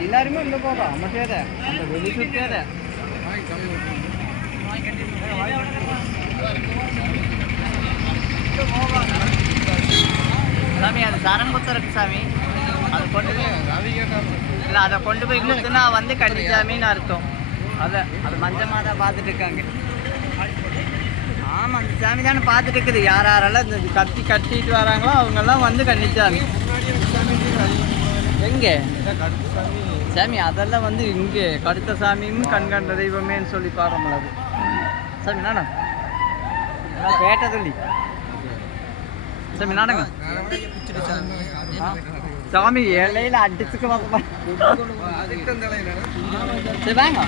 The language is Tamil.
எல்லாருமே உள்ள போறோம் மற்றேத அந்த வெளி சுற்றேத சாமி அது சரம் குத்துறக்கு சாமி அது கொண்டு போய் இல்லை அதை கொண்டு போய் கொடுத்துனா வந்து கன்னிச்சாமின்னு அர்த்தம் அதை அது மஞ்சமாக தான் பார்த்துட்டு இருக்காங்க. ஆமாம் அந்த சாமி தானே பார்த்துட்டு இருக்குது. யாரெல்லாம் இந்த கட்டிட்டு வராங்களோ அவங்கெல்லாம் வந்து கன்னிச்சாமி. எங்கே சாமி அதெல்லாம் வந்து இங்கே கடுத்த சாமியும் கண்கண்ட தெய்வமேன்னு சொல்லி பாடுறோம்ல அது சாமி நாடா கேட்டதில்லை சாமி நாடங்க சாமி இலையில அடிச்சுக்கு சரி வாங்க